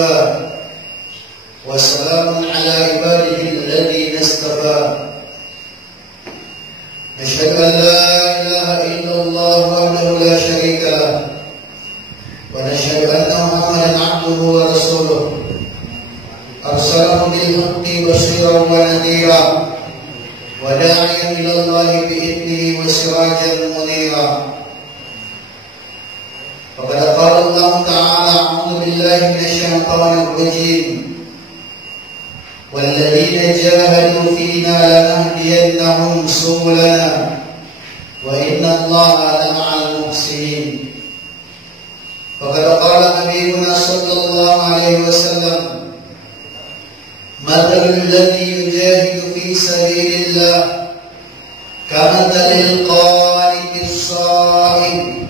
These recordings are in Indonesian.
وكفى وسلام على عباده الذين اصطفى أشهد أن لا إله إلا الله وحده لا شريك له ونشهد أن محمدا عبده ورسوله أرسله بالحق بشيرا ونذيرا وداعيا إلى الله بإذنه وسراجا منيرا وقد قال الله تعالى أعوذ بالله من الشيطان الرجيم والذين جاهدوا فينا لنهدينهم سبلنا وإن الله لمع المحسنين وقد قال نبينا صلى الله عليه وسلم مثل الذي يجاهد في سبيل الله كمثل القارئ الصائم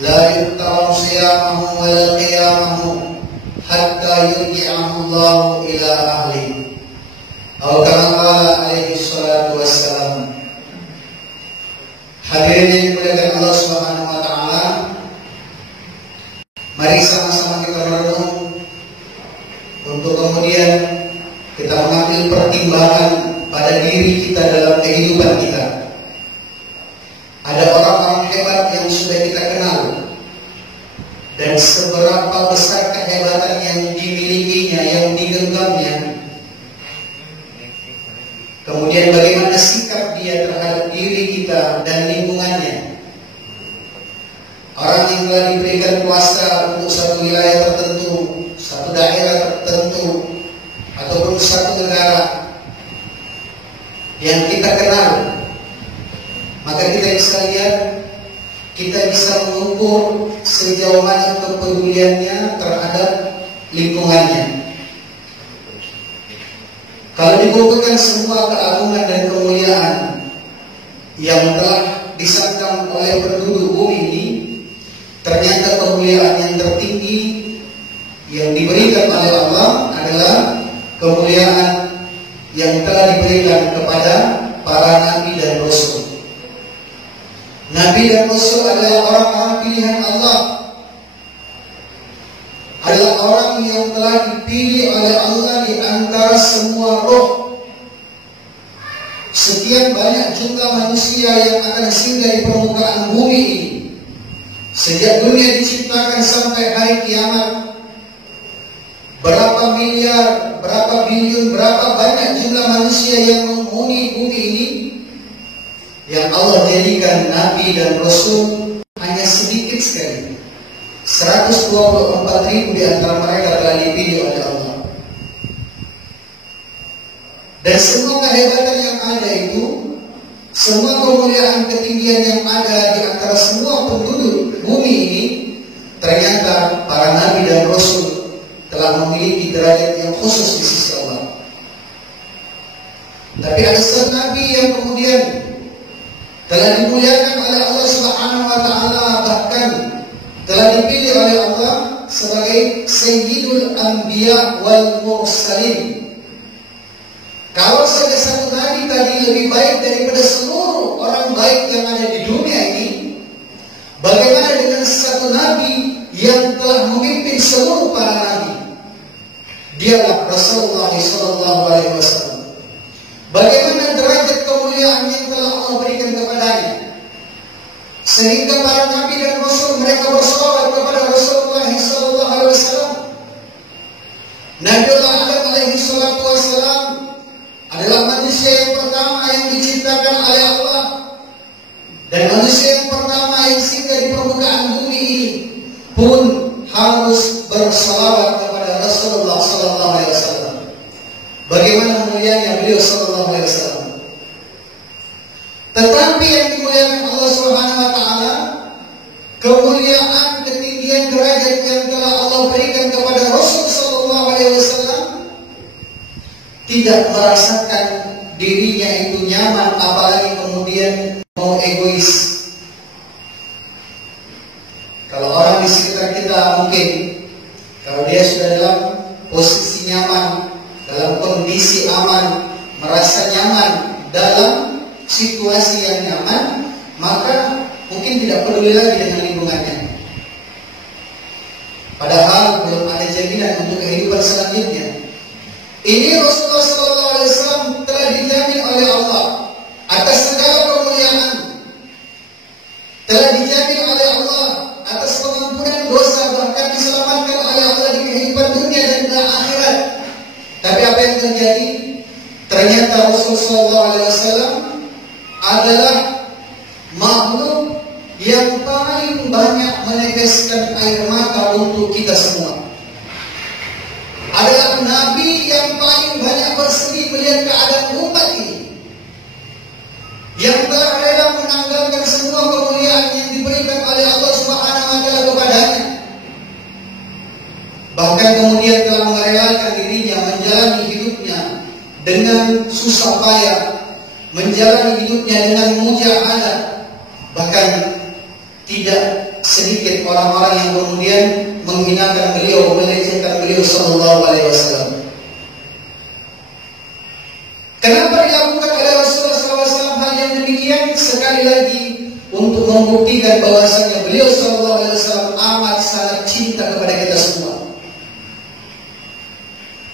لا يقطع صيامه ولا قيامه حتى يرجعه الله إلى أهله atau kama qala alaihi salatu wassalam. Hadirin yang dimuliakan Allah Subhanahu wa taala, mari sama-sama kita merenung untuk kemudian kita mengambil pertimbangan pada diri kita dalam kehidupan kita. Ada orang-orang hebat yang sudah kita kenal, dan seberapa besar kehebatan yang dimilikinya, yang digenggamnya. Kemudian bagaimana sikap dia terhadap diri kita dan lingkungannya. Orang yang telah diberikan kuasa untuk satu wilayah tertentu, satu daerah tertentu, ataupun satu negara yang kita kenal, maka kita bisa lihat, kita bisa mengukur sejauh mana kepeduliannya terhadap lingkungannya. Kalau dikumpulkan semua keagungan dan kemuliaan yang telah disandang oleh penduduk bumi ini, ternyata kemuliaan yang tertinggi yang diberikan oleh Allah adalah kemuliaan yang telah diberikan kepada para nabi dan rasul. Nabi dan rasul adalah orang-orang pilihan Allah, adalah orang yang telah dipilih oleh Allah di antara semua roh. Sekian banyak jumlah manusia yang akan singgah di permukaan bumi ini, sejak dunia diciptakan sampai hari kiamat. Berapa miliar, berapa bilion, berapa banyak jumlah manusia yang menghuni bumi ini, yang Allah jadikan nabi dan rasul hanya sedikit sekali. 124.000 di antara mereka telah dipilih oleh Allah. Dan semua kehebatan yang ada itu, semua kemuliaan ketinggian yang ada di antara semua penduduk bumi ini, ternyata para nabi dan rasul telah memiliki derajat yang khusus di sisi Allah. Tapi ada satu nabi yang kemudian telah dimuliakan oleh Allah Subhanahu wa taala, bahkan telah dipilih oleh Allah sebagai Sayyidul Anbiya wal Mursalin. Kalau saja satu nabi tadi lebih baik daripada seluruh orang baik yang ada di dunia ini, bagaimana dengan satu nabi yang telah memimpin seluruh para nabi? Dialah Rasulullah SAW. Bagaimana derajat kemuliaan yang telah Allah berikan kepadanya, sehingga para nabi dan rasul mereka bersolawat kepada Rasulullah SAW. Nabiullah Adam alaihi salatu wassalam adalah manusia yang pertama yang diciptakan oleh Allah, dan manusia yang pertama yang singgah di permukaan bumi ini pun harus bersolawat kepada Rasulullah SAW. Bagaimana mulianya beliau SAW. Tetapi yang dimuliakan Allah Subhanahu wa taala, kemuliaan ketinggian derajat yang telah Allah berikan kepada Rasul sallallahu alaihi wasallam, tidak merasakan dirinya itu nyaman, apalagi kemudian mau egois. Kalau orang di sekitar kita mungkin, kalau dia sudah dalam posisi nyaman, dalam kondisi aman, merasa nyaman dalam situasi yang nyaman, maka mungkin tidak peduli lagi dengan lingkungannya. Padahal belum ada jaminan untuk kehidupan Ini Rasulullah SAW telah dijamin oleh Allah atas segala kemuliaan, telah dijamin oleh Allah atas pengampunan dosa, bahkan diselamatkan oleh Allah di kehidupan dunia dan di akhirat. Tapi apa yang terjadi? Ternyata Rasulullah SAW adalah makhluk yang paling banyak meneteskan air mata untuk kita semua. Adalah Nabi yang paling banyak bersedih melihat keadaan umat ini, yang telah rela menanggalkan semua kemuliaan yang diberikan oleh Allah Subhanahu wa Ta'ala kepadanya. Bahkan kemudian telah merelakan dirinya menjalani hidupnya dengan susah payah, menjalani hidupnya dengan mujahadah. Bahkan tidak sedikit orang-orang yang kemudian menghinakan beliau, melecehkan beliau sallallahu alaihi wasallam. Kenapa dilakukan oleh Rasulullah SAW hal yang demikian? Sekali lagi untuk membuktikan bahwasanya beliau sallallahu alaihi wasallam amat sangat cinta kepada kita semua.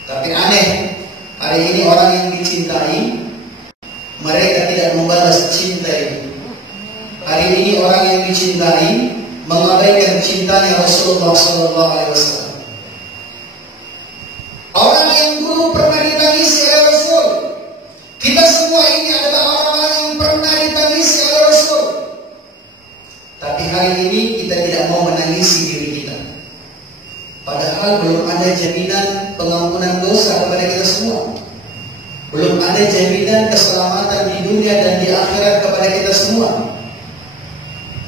Tapi aneh, hari ini orang yang dicintai, mereka tidak membalas cinta itu. Hari ini orang yang dicintai mengabaikan cintanya Rasulullah SAW. Orang yang dulu pernah ditangisi oleh Rasul, kita semua ini adalah orang-orang yang pernah ditangisi oleh Rasul. Tapi hari ini kita tidak mau menangisi diri kita. Padahal belum ada jaminan pengampunan dosa kepada kita semua. Belum ada jaminan keselamatan di dunia dan di akhirat kepada kita semua.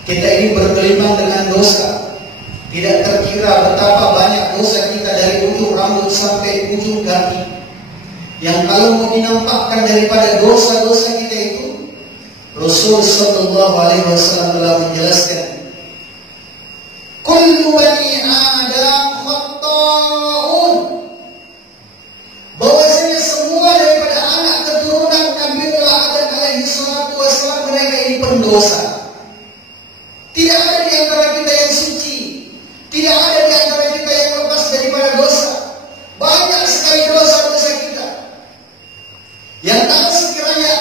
Kita ini bergelimang dengan dosa. Tidak terkira betapa banyak dosa kita dari ujung rambut sampai ujung kaki. Yang kalau mau dinampakkan daripada dosa-dosa kita itu, Rasul sallallahu alaihi wasallam telah menjelaskan, kullu bani Adam khata'un, bahwasanya semua daripada anak keturunan Nabi Adam alaihi salatu wasallam mereka ini pendosa. Tidak ada di antara kita yang suci, tidak ada di antara kita yang lepas daripada dosa. Banyak sekali dosa-dosa kita yang kalau sekiranya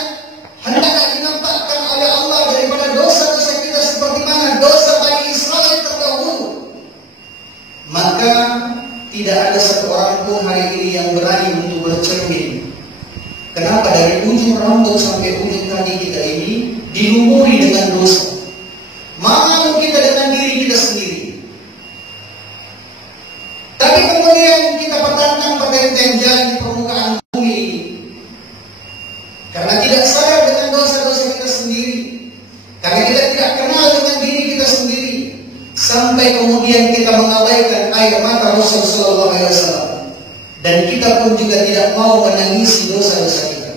hendaknya dinampakkan oleh Allah daripada dosa-dosa kita seperti mana dosa Bani Israel terdahulu, maka tidak ada satu orang pun hari ini yang berani untuk bercermin. Kenapa dari ujung rambut sampai ujung kaki kita ini dilumuri dengan dosa? Malu kita dengan diri kita sendiri. Tapi kemudian kita pertahankan pergantian jalan di permukaan bumi ini karena tidak sadar dengan dosa-dosa kita sendiri, karena kita tidak kenal dengan diri kita sendiri, sampai kemudian kita mengabaikan air mata Rasul sallallahu alaihi wasallam, dan kita pun juga tidak mau menangisi dosa-dosa kita.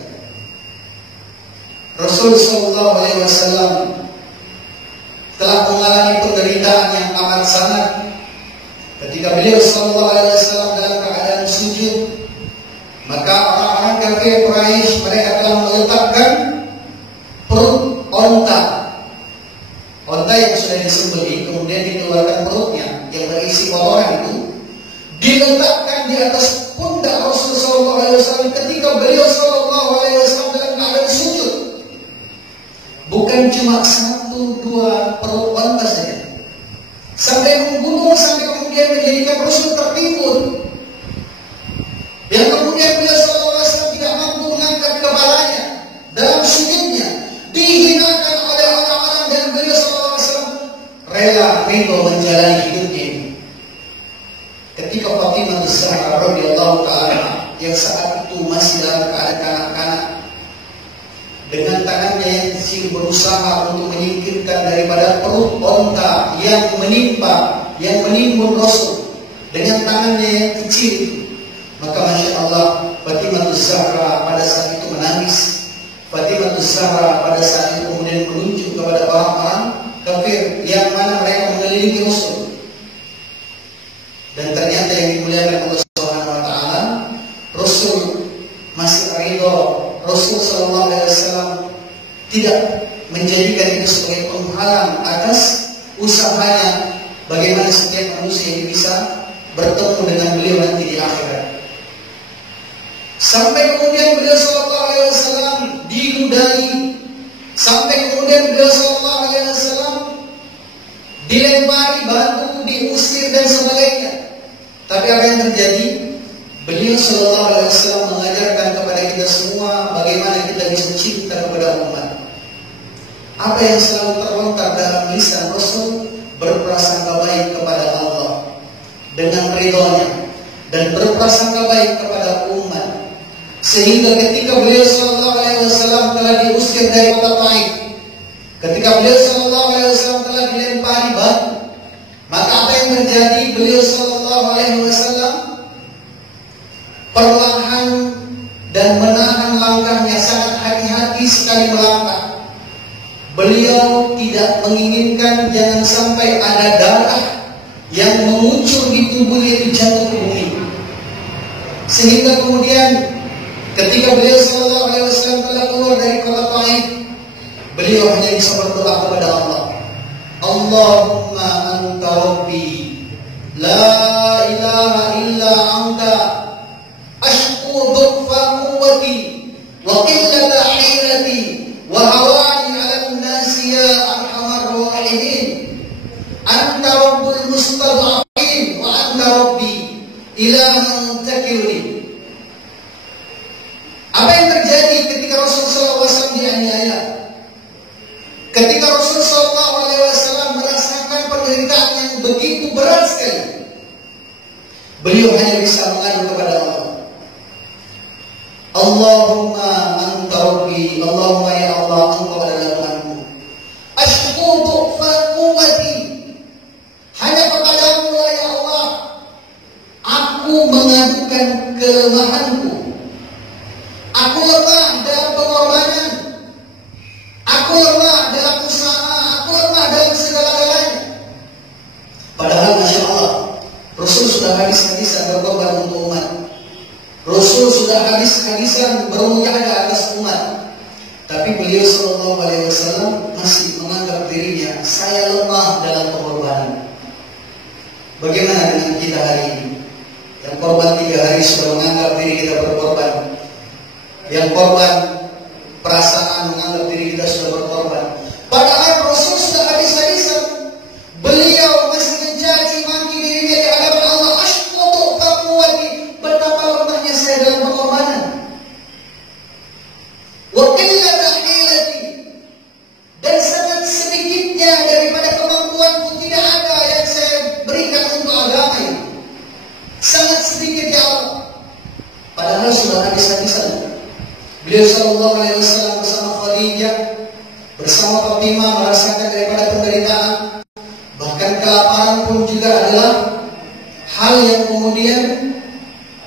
Rasul sallallahu alaihi wasallam telah mengalami penderitaan yang amat sangat ketika beliau sallallahu alaihi wasallam dalam keadaan sujud. Maka orang-orang kafir Quraisy mereka telah meletakkan perut onta yang sudah disembelih, kemudian dikeluarkan perutnya yang berisi kotoran itu, diletakkan di atas pundak Rasul sallallahu alaihi wasallam ketika beliau sallallahu alaihi wasallam dalam keadaan sujud. Bukan cuma satu dua perut onta saja, sampai menggunung, sampai kemudian menjadikan Rasul tertimbun, yang kemudian beliau sallallahu alaihi wasallam tidak mampu mengangkat kepalanya dalam sujudnya, dihinakan oleh orang-orang, dan beliau sallallahu alaihi wasallam rela menjalani hidupnya ini. Ketika Fatimah Az-Zahra radhiyallahu taala yang saat itu masih dalam keadaan kanak-kanak, dengan tangannya yang kecil berusaha untuk menyingkirkan daripada perut onta yang menimpa, yang menimbun Rasul dengan tangannya yang kecil, maka Masya Allah, Fatimah Az-Zahra pada saat itu menangis. Fatimah Az-Zahra pada saat itu kemudian menunjuk kepada orang-orang kafir yang mana mereka mengelilingi Rasul. Dan ternyata yang dimuliakan Allah Subhanahu wa taala, Rasul masih ridho. Rasul sallallahu alaihi wasallam tidak menjadikan itu sebagai penghalang atas usahanya bagaimana setiap manusia ini bisa bertemu dengan beliau nanti di akhirat. Beliau sallallahu alaihi wasallam mengajarkan kepada kita semua bagaimana kita bisa cinta kepada umat. Apa yang selalu terlontar dalam lisan Rasul, berprasangka baik kepada Allah dengan ridhonya dan berprasangka baik kepada umat. Sehingga ketika beliau sallallahu alaihi wasallam telah diusir dari kota Taif, ketika beliau sallallahu alaihi wasallam telah dilempari batu, maka apa yang terjadi? Beliau sallallahu alaihi wasallam perlahan dan menahan langkahnya, sangat hati-hati sekali melangkah. Beliau tidak menginginkan jangan sampai ada darah yang mengucur di tubuhnya di jatuh ke bumi. Sehingga kemudian ketika beliau sallallahu alaihi wasallam telah keluar dari kota Taif, beliau hanya bisa berdoa kepada Allah. Allahumma anta rabbi, la ilaha illa anta, ashku dhuffa quwwati wa qillata hilati wa hawani 'ala an-nasi ya arhamar rahimin. Anta rabbul mustad'afin wa anta rabbi ila man takilni. Apa yang terjadi ketika Rasulullah SAW dianiaya? Ketika Rasulullah SAW merasakan penderitaan yang begitu berat sekali, beliau hanya bisa mengadu kepada Allah. Allahumma anta rabbi, Allahumma ya Allah, Engkau adalah Tuhanku. Ashku dhuffa quwwati, hanya kepadamu ya Allah aku mengadukan kelemahanku. Aku lemah dalam pengorbanan, aku lemah dalam usaha, aku lemah dalam segala-galanya. Padahal Masya Allah, Rasul sudah habis-habisan berkorban untuk umat. Rasul sudah habis-habisan bermujahadah atas umat. Tapi beliau sallallahu alaihi wasallam masih menganggap dirinya, saya lemah dalam pengorbanan. Bagaimana dengan kita hari ini? Yang korban 3 hari sudah menganggap diri kita berkorban. Yang korban perasaan menganggap diri kita sudah berkorban. Padahal Rasul sudah habis-habisan. Beliau masih mencaci maki dirinya di hadapan Allah. Ashku dhuffa quwwati, betapa lemahnya saya dalam pengorbanan. Wa qillata hilati, dan sangat sedikitnya daripada kemampuanku, tidak ada yang saya berikan untuk agama ini. Sangat sedikit ya Allah. Padahal sudah habis-habisan. Beliau sallallahu alaihi wasallam bersama Khadijah, bersama Fatimah merasakan daripada penderitaan. Bahkan kelaparan pun juga adalah hal yang kemudian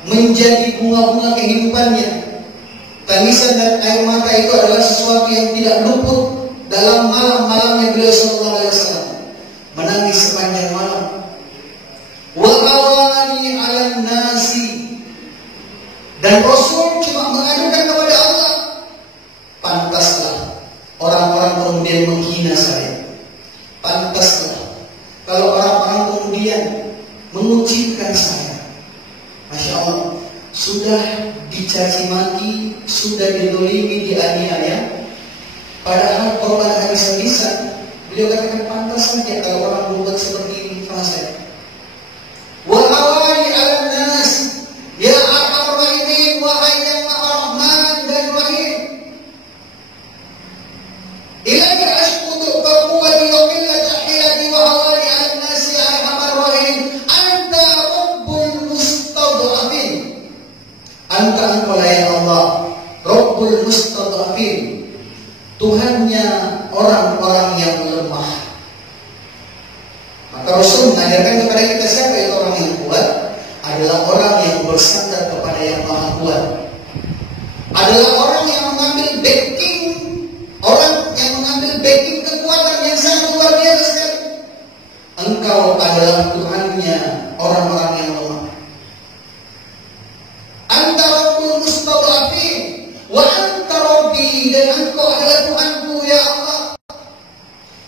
menjadi bunga-bunga kehidupannya. Tangisan dan air mata itu adalah sesuatu yang tidak luput dalam malam-malamnya beliau sallallahu alaihi wasallam. Menangis sepanjang malam. Wa awani 'alan nasi, dan Rasul cuma mengadukan kepada Allah. Pantaslah orang-orang kemudian menghina saya. Pantaslah kalau orang-orang kemudian mengucilkan saya. Masya Allah, sudah dicaci maki, sudah didolimi, dianiaya, padahal korban habis-habisan. Beliau katakan pantas saja kalau orang berbuat seperti ini sama saya. Wa awani 'alan nas, ya arhamar rahimin, wahai yang maha rahman dan rahim. Ilaika ashku dhuffa quwwati wa qillata hilati wa hawani 'alan nas, ya arhamar rahim. Anta rabbul mustad'afin, anta engkau ya Allah rabbul mustad'afin, Tuhannya orang-orang yang lemah. Maka Rasul mengajarkan kepada kita, siapa itu orang yang kuat? Adalah orang yang bersandar kepada yang maha kuat. Adalah orang yang mengambil backing, orang yang mengambil backing kekuatan yang sangat luar biasa sekali. Engkau adalah Tuhannya orang-orang yang lemah. Anta rabbul mustad'afin wa anta rabbi, dan engkau adalah Tuhanku ya Allah.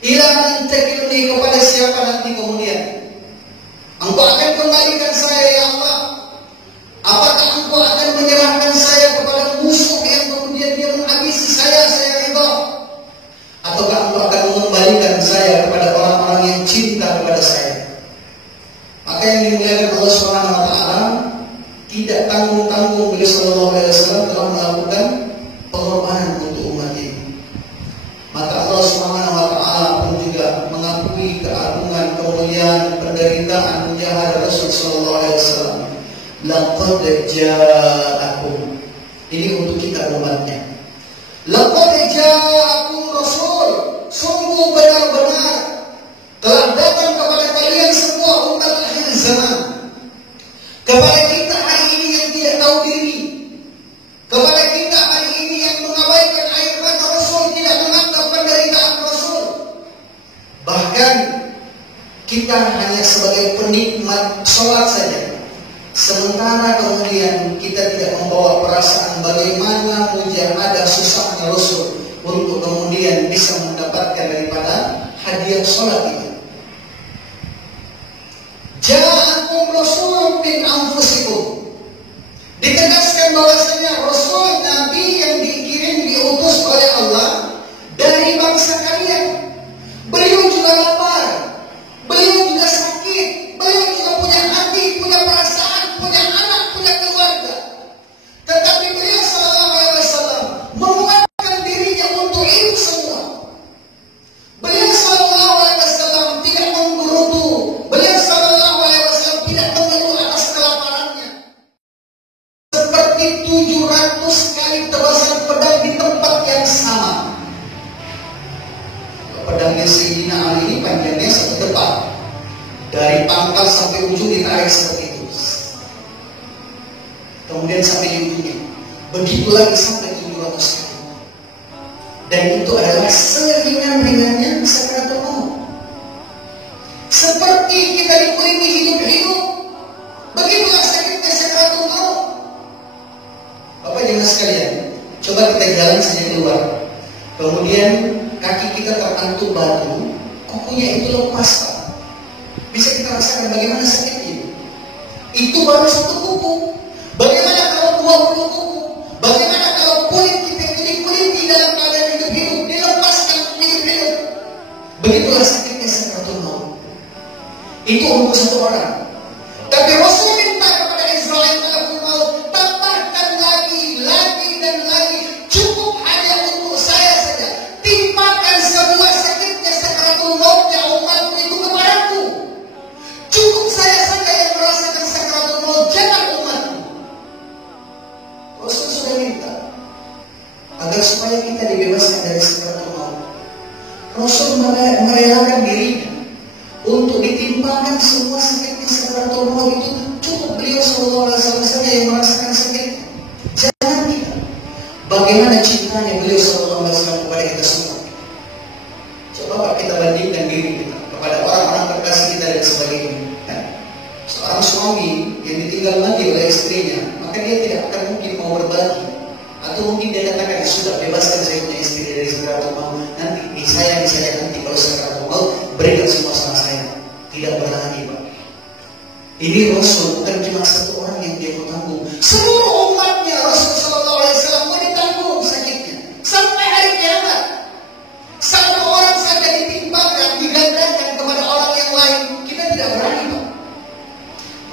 Ila man takilni, kepada siapa nanti kemudian engkau akan kembalikan saya ya Allah? Apakah engkau akan menyerahkan saya kepada musuh yang kemudian dia menghabisi saya ridha? Ataukah engkau akan mengembalikan saya kepada orang-orang yang cinta kepada saya? Maka yang dimuliakan Allah SWT, tidak tidak tanggung-tanggung beliau sallallahu alaihi wasallam telah melakukan pengorbanan untuk umat ini. Maka Allah Subhanahu wa taala pun juga mengakui keagungan, kemuliaan, penderitaan, penjahat Rasul sallallahu alaihi wasallam. Laqad ja'akum. Ini untuk kita umatnya. Laqad ja'akum rasul. Sungguh benar-benar telah datang kepada kalian semua umat akhir zaman. Kepada kita hari ini yang tidak tahu diri, kepada kita hari ini yang mengabaikan air mata Rasul, tidak menganggap penderitaan Rasul. Bahkan kita hanya sebagai penikmat sholat saja. Sementara kemudian kita tidak membawa perasaan bagaimana mujahadah susahnya Rasul untuk kemudian bisa mendapatkan daripada hadiah sholat itu. Ja'akum rasulun min anfusikum. Ditegaskan bahwasanya Rasul Nabi yang dikirim diutus oleh Allah dari bangsa kalian. Beliau juga lapar, beliau juga sakit, beliau juga punya hati, punya perasaan, punya anak, punya keluarga. Tetapi beliau sallallahu alaihi wasallam menguatkan dirinya untuk itu semua. Beliau sallallahu alaihi wasallam tidak menggerutu. Beliau sallallahu alaihi wasallam tidak mengeluh atas kelaparannya. Seperti 700 kali tebasan pedang di tempat yang sama. Pedangnya Sayyidina Ali ini panjangnya satu depan. Dari pangkal sampai ujung ditarik seperti itu. Kemudian sampai di ujungnya. Begitu lagi sampai 700 kali. Dan itu adalah seringan-ringannya sakaratul maut. Seperti kita dikelilingi hidup-hidup, begitulah sakitnya sakaratul maut. Bapak jangan sekalian, coba kita jalan saja keluar. Kemudian kaki kita tertantuk batu, kukunya itu lepas, Pak. Bisa kita rasakan bagaimana sakitnya. Itu baru satu kuku. Bagaimana kalau 20 kuku? Bagaimana kalau kulit kita itu dikuliti dalam keadaan hidup-hidup, dilepaskan hidup-hidup? Begitulah sakitnya sakaratul maut. Itu untuk satu orang. Tapi Rasul minta kepada Israel malakul maut, tambahkan lagi dan lagi. Cukup hanya untuk saya saja. Timpakan semua sakitnya sakaratul maut ya umatku itu kepadaku. Cukup saya saja yang merasakan sakaratul maut, jangan umatku. Rasul sudah minta agar supaya kita dibebaskan dari sakaratul maut. Rasul merelakan dirinya untuk ditimpakan semua sakitnya sakaratul maut itu. Cukup beliau sallallahu alaihi wasallam saja yang merasakan sakitnya. Jangan kita. Bagaimana cintanya beliau sallallahu alaihi wasallam kepada kita semua. Coba Pak, kita bandingkan diri kita kepada orang-orang terkasih kita dan sebagainya. Seorang suami yang ditinggal mati oleh istrinya, maka dia tidak akan mungkin mau berbagi. Atau mungkin dia katakan, sudah bebaskan saya punya istri dari sakaratul maut. Nanti saya nanti kalau sakaratul maut berikan semua sama saya. Tidak berani, Pak. Ini Rasul bukan cuma satu orang yang dia mau tanggung. Seluruh umatnya Rasul sallallahu alaihi wasallam mau ditanggung sakitnya sampai hari kiamat. Satu orang saja ditimpakan, digandakan kepada orang yang lain, kita tidak berani, Pak.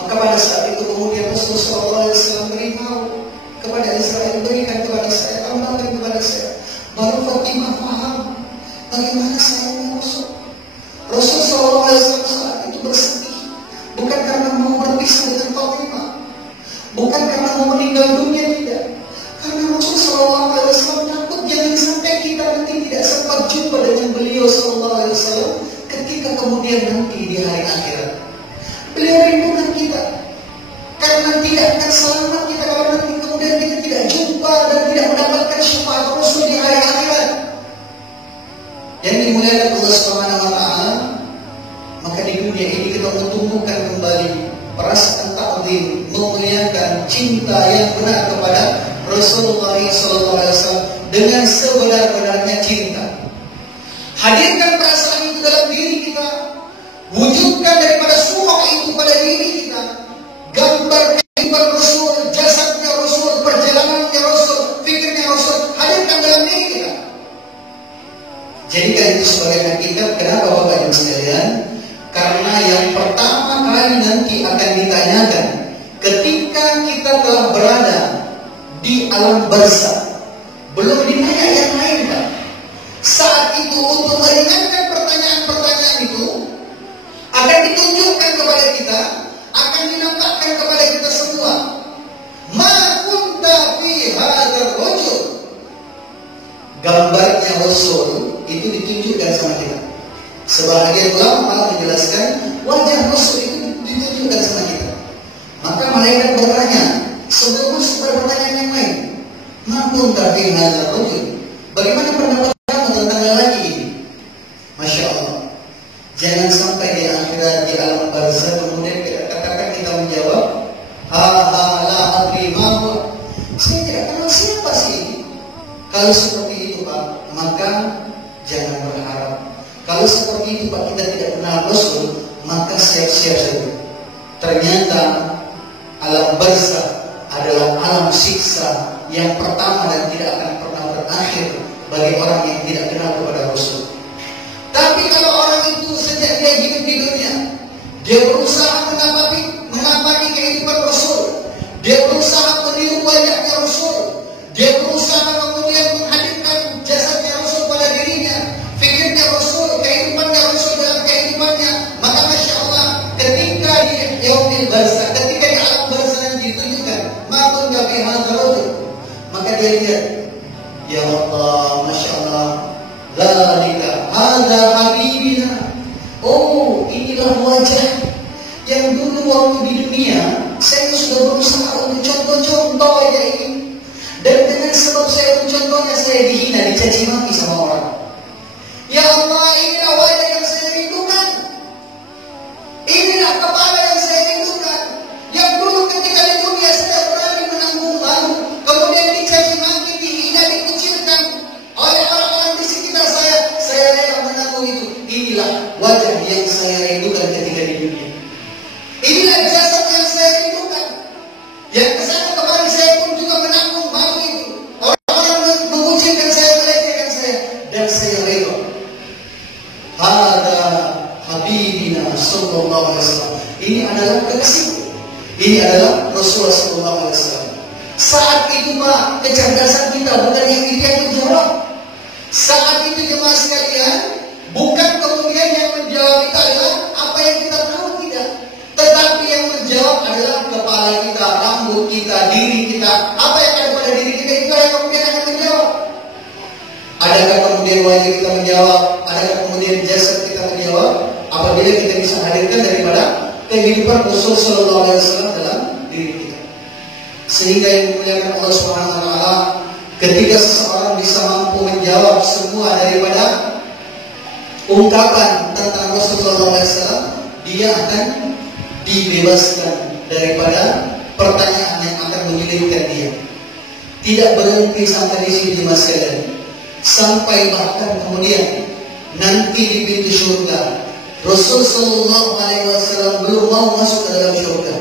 Maka pada saat itu kemudian Rasul sallallahu alaihi wasallam beritahu kepada Israel, berikan kepada saya, tambahkan kepada saya. Baru Fatimah paham bagaimana sayangnya Rasul. Rasul sallallahu alaihi wasallam saat itu bersedih, bukan karena mau berpisah dengan Fatimah, bukan karena mau meninggal dunia, tidak. Karena Rasul sallallahu alaihi wasallam takut jangan sampai kita nanti tidak sempat jumpa dengan beliau sallallahu alaihi wasallam ketika kemudian nanti di hari akhirat. Beliau rindukan kita, karena tidak akan selamat kita kalau nanti kemudian kita tidak jumpa dan tidak mendapatkan syafaat Rasul di hari akhirat. Yang dimuliakan Allah Subhanahu wa taala, maka di dunia ini kita menumbuhkan kembali perasaan ta'zim, memuliakan cinta yang benar kepada Rasulullah SAW dengan sebenar-benarnya cinta. Hadirkan perasaan itu dalam diri kita, wujudkan daripada semua itu pada diri kita. Gambar kehidupan Rasul, jasadnya Rasul, perjalanannya Rasul, fikirnya Rasul, hadirkan dalam diri kita. Jadikan itu sebagai hakikat. Kenapa Bapak Ibu sekalian? Karena yang pertama kali nanti akan ditanyakan ketika kita telah alam barzakh. Belum ditanya yang lain, Pak. Saat itu untuk meringankan pertanyaan-pertanyaan itu akan ditunjukkan kepada kita, akan dinampakkan kepada kita semua. Ma kunta fi hadzal rajul. Gambarnya Rasul itu ditunjukkan sama kita. Sebahagian ulama menjelaskan wajah Rasul itu ditunjukkan sama kita. Maka malaikat bertanya, sebelum masuk pada pertanyaan yang lain, ma kunta fi hadzal rajul. Bagaimana pendapat kamu tentang lelaki ini? Masya Allah. Jangan sampai di akhirat, di alam barzakh kemudian kita menjawab, la adri ma huwa. Saya tidak kenal siapa sih ini. Kalau seperti itu, Pak, maka jangan berharap. Kalau seperti itu, Pak, kita tidak kenal Rasul, maka siap-siap saja. Ternyata alam barzakh adalah alam siksa yang pertama dan tidak akan pernah berakhir bagi orang yang tidak kenal kepada Rasul. Tapi kalau orang itu sejak dia hidup di dunia, dia berusaha menapaki kehidupan Rasul, dia berusaha meniru wajahnya Rasul, dia berusaha kemudian menghadirkan jasadnya Rasul pada dirinya, fikirnya Rasul, kehidupannya Rasul dalam kehidupannya, maka Masya Allah, ketika di yaumil barzakh, ketika di alam barzakh yang ditunjukkan, makun gabi hadzal, maka dia lihat, ya Allah, Masya Allah, dzalika hadza habibina. Oh, inilah wajah yang dulu waktu di dunia saya sudah berusaha untuk contoh-contoh wajah ini, dan dengan sebab saya mencontohnya saya dihina, dicaci maki sama orang. Ya Allah, inilah wajah yang saya rindukan, inilah kepala yang saya rindukan, yang dulu ketika di dunia saya berani menanggung malu, kemudian dicaci maki, dihina, dikucilkan oleh orang-orang di sekitar saya rela menanggung itu. Inilah wajah yang saya rindukan ketika di dunia. Inilah jasad yang saya rindukan, yang kesana kemarin saya pun juga menanggung malu itu. Orang-orang mengucilkan saya, melecehkan saya, dan saya rela. Hada habibina sallallahu alaihi wasallam. Ini adalah kekasih. Ini adalah Rasulullah sallallahu alaihi wasallam. Saat itu, Pak, kecerdasan kita bukan yang kita jawab. Saat itu jemaah sekalian, bukan kemudian yang menjawab kita adalah apa yang kita tahu, tidak. Tetapi yang menjawab adalah kepala kita, rambut kita, diri kita. Apa yang ada pada diri kita, itu yang kemudian akan menjawab. Adakah kemudian wajah kita menjawab? Adakah kemudian jasad kita menjawab? Apabila kita bisa hadirkan daripada kehidupan Rasul sallallahu alaihi wasallam dalam diri kita. Sehingga yang dimuliakan Allah Subhanahu wa taala, ketika seseorang bisa mampu menjawab semua daripada ungkapan tentang Rasulullah SAW, dia akan dibebaskan daripada pertanyaan yang akan menyulitkan dia. Tidak berhenti sampai di sini jemaah sekalian, sampai bahkan kemudian nanti di pintu surga Rasulullah SAW belum mau masuk ke dalam surga.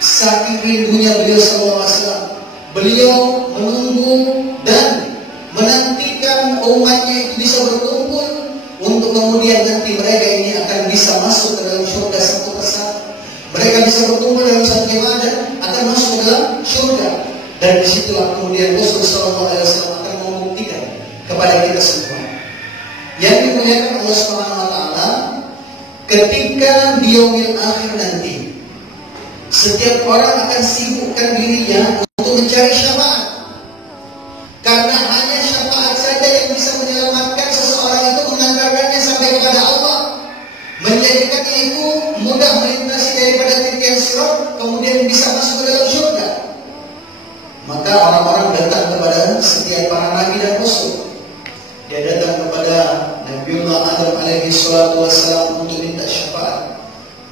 Saking rindunya beliau SAW, beliau menunggu dan menantikan umatnya itu bisa berkumpul untuk kemudian nanti mereka ini akan bisa masuk ke dalam surga satu persatu. Mereka bisa berkumpul dalam satu jemaah dan akan masuk ke dalam surga. Dan disitulah kemudian Rasulullah SAW akan membuktikan kepada kita semua yang dimuliakan Allah Subhanahu wa taala, ketika di yaumil akhir nanti setiap orang akan sibukkan dirinya untuk mencari syafaat, karena hanya syafaat saja yang bisa menyelamatkan seseorang itu, mengantarkannya sampai kepada Allah, menjadikannya itu mudah melintasi daripada titik sirat, kemudian bisa masuk ke dalam surga. Maka orang-orang datang kepada setiap para nabi dan rasul. Dia datang kepada Nabiullah Adam alaihi salatu wassalam untuk minta syafaat.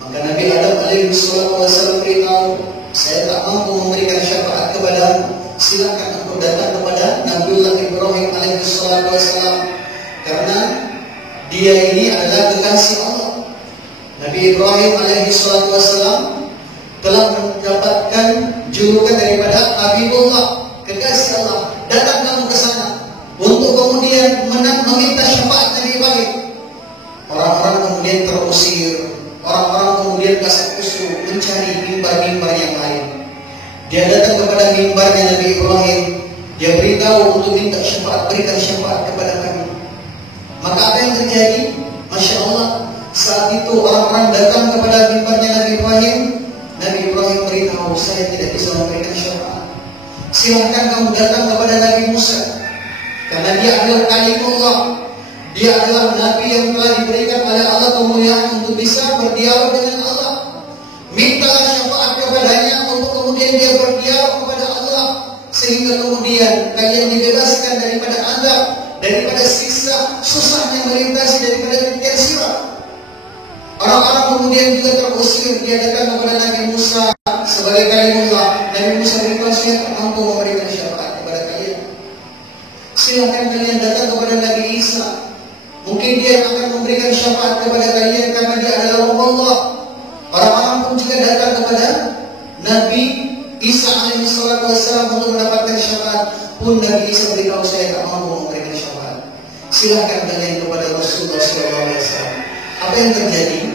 Maka Nabi Adam alaihi salatu wassalam beritahu, saya tak mampu memberikan syafaat kepadamu. Silakan aku datang kepada Nabiullah Ibrahim alaihi salatu wassalam, karena dia ini adalah kekasih Allah. Nabi Ibrahim alaihi salatu wassalam telah mendapatkan julukan daripada Habibullah, kekasih Allah. Datang kamu ke sana untuk kemudian meminta syafaat Nabi Ibrahim. Orang-orang kemudian terusir, orang-orang kemudian kasak-kusuk mencari mimbar-mimbar yang lain. Dia datang kepada mimbarnya Nabi Ibrahim, Dia beritahu untuk minta syafaat, berikan syafaat kepada kami. Maka apa yang terjadi? Masya Allah, saat itu orang-orang datang kepada mimbarnya Nabi Ibrahim. Nabi Ibrahim beritahu, saya tidak bisa memberikan syafaat. Silahkan kamu datang kepada Nabi Musa, karena dia adalah kalimullah. Dia adalah Nabi yang telah diberikan oleh Allah kemuliaan untuk bisa berdialog dengan Allah. Mintalah syafaat kepadanya untuk kemudian dia berdialog kepada Allah, sehingga kemudian kalian dibebaskan daripada azab, daripada siksa susahnya melintasi daripada demikian sirat. Orang-orang kemudian juga terusir. Dia datang kepada Nabi Musa sebagai kalimullah. Nabi Musa berkata, saya tak mampu memberikan syafaat kepada kalian. Silahkan kalian datang kepada Nabi Isa. Mungkin dia akan memberikan syafaat kepada kalian karena dia adalah Allah. Orang-orang pun juga datang kepada Nabi Isa alaihissalam untuk mendapatkan syafaat. Pun Nabi Isa beritahu, saya tak mampu memberikan syafaat. Silahkan kalian kepada Rasulullah SAW. Apa yang terjadi?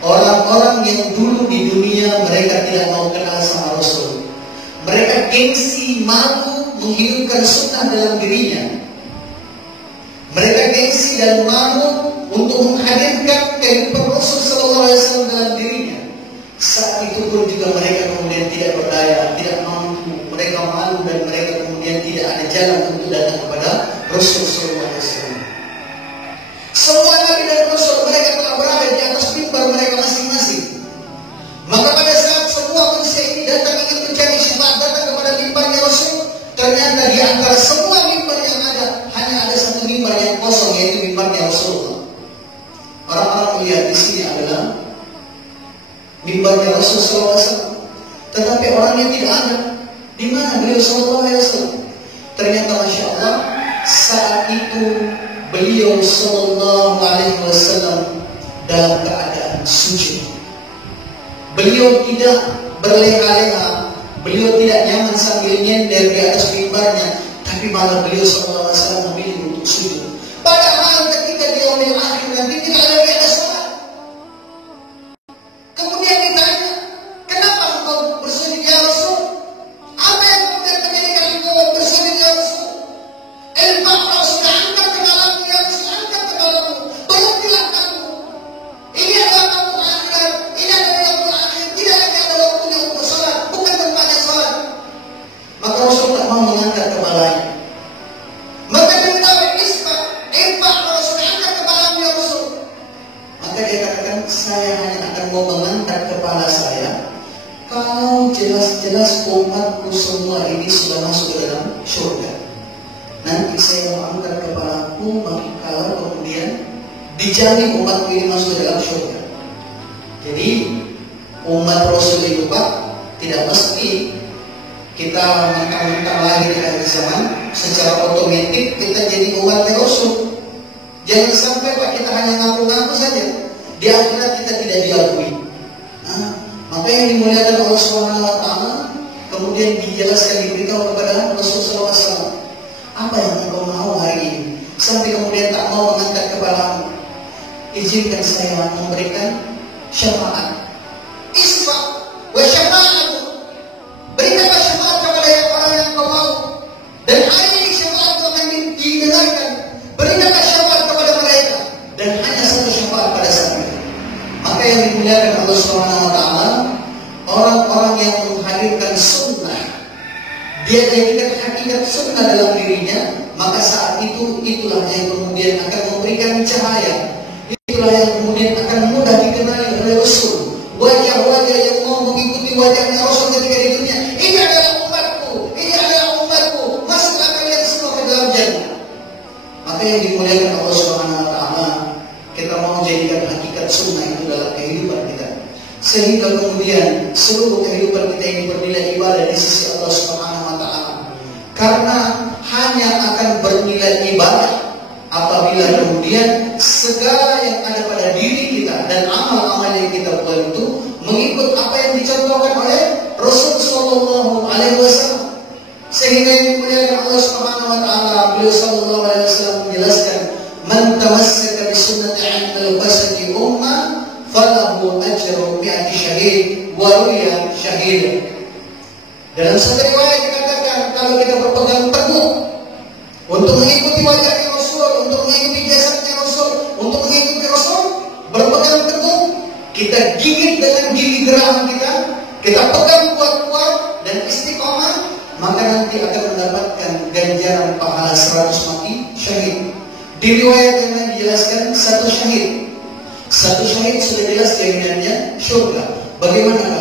Orang-orang yang dulu di dunia mereka tidak mau kenal sama Rasul. Mereka gengsi, malu menghidupkan sunnah dalam dirinya. Mereka gengsi dan malu untuk menghadirkan kehidupan Rasul SAW dalam dirinya. Saat itu pun juga mereka kemudian tidak berdaya, tidak mampu. Mereka malu dan mereka kemudian tidak ada jalan untuk datang kepada Rasul SAW. Semua Nabi dan Rasul mereka telah berada di atas mimbar mereka masing-masing. Maka pada saat semua manusia ini datang ingin mencari syafaat, datang kepada mimbarnya Rasul, ternyata di antara semua mimbar yang ada hanya ada satu mimbar yang kosong, yaitu mimbarnya Rasulullah. Orang-orang melihat di sini adalah mimbarnya Rasul SAW, tetapi orangnya tidak ada. Di mana beliau SAW? Ternyata Masya Allah, saat itu beliau Sallallahu Alaihi Wasallam dalam keadaan sujud. Beliau tidak berleha-leha, beliau tidak nyaman sambil nyender di atas mimbarnya, tapi malah beliau Sallallahu Alaihi Wasallam memilih untuk sujud. Padahal ketika di yaumil akhir nanti tidak ada yang salat. Kemudian ditanya, kenapa engkau bersujud ya Rasul? Apa yang kemudian menjadikan engkau bersujud ya Rasul? El-Baqarah sudah angkat ke dalammu ya Rasul, angkat ke dalammu. Tolonglah kamu. Ini adalah kamu akhirat, ini adalah kamu akhir. Tidak ada waktunya untuk salat, bukan tempatnya salat. Maka Rasul tak mau mengangkat kepalanya. Maka dia tahu isbah, El-Baqarah sudah angkat kepalamu ya Rasul. Maka dia katakan, saya hanya akan mau mengangkat kepala saya kalau jelas-jelas umatku semua ini sudah masuk ke dalam surga. Nanti saya mau angkat kepalaku kalau kemudian dijamin umatku ini masuk ke dalam surga. Jadi umat Rasul itu Pak, tidak mesti kita mentang-mentang lahir di akhir zaman secara otomatis kita jadi umat Rasul. Jangan sampai Pak kita hanya ngaku-ngaku saja, di akhirat kita tidak diakui. Maka yang dimuliakan Allah SWT kemudian dijelaskan, diberitahu kepada Rasulullah SAW. Apa yang engkau mau hari ini? Sampai kemudian tak mau mengangkat kepalamu. Izinkan saya memberikan syafaat. Isfa' wa syafa'at. Berikanlah syafaat kepada orang yang kau mau. Dan hari ini syafaat akan didengarkan. Berikanlah syafaat kepada mereka. Dan hanya satu syafaat pada saat itu. Maka yang dimuliakan Allah SWT, orang-orang yang menghadirkan sunnah, dia jadikan hakikat sunnah dalam dirinya, maka saat itu itulah yang kemudian akan memberikan cahaya. Itulah yang kemudian akan mudah dikenali oleh Rasul. Wajah-wajah yang mau mengikuti wajahnya Rasul ketika di dunia. Ini adalah umatku, ini adalah umatku. Masuklah kalian semua ke dalam jannah. Maka yang dimuliakan Allah SWT, kita mau jadikan hakikat sunnah itu dalam kehidupan kita, sehingga kemudian seluruh kehidupan kita ini bernilai ibadah di sisi Allah Subhanahu wa Ta'ala. Karena hanya akan bernilai ibadah apabila kemudian segala yang ada pada diri kita dan amal-amal yang kita buat itu mengikut apa yang dicontohkan oleh Rasul Sallallahu Alaihi Wasallam. Sehingga yang dimuliakan Allah Subhanahu wa Ta'ala, beliau Sallallahu Alaihi Wasallam menjelaskan, man tamassaka bi sunnati 'inda al-fasadi ummah falahu ajru mi'ati syahid wa ruya syahid. Dalam satu riwayat dikatakan, kalau kita berpegang teguh gerahan kita pegang kuat-kuat dan istiqomah, maka nanti akan mendapatkan ganjaran pahala 100 mati syahid. Di riwayat yang lain dijelaskan satu syahid sudah jelas jaminannya surga. Bagaimana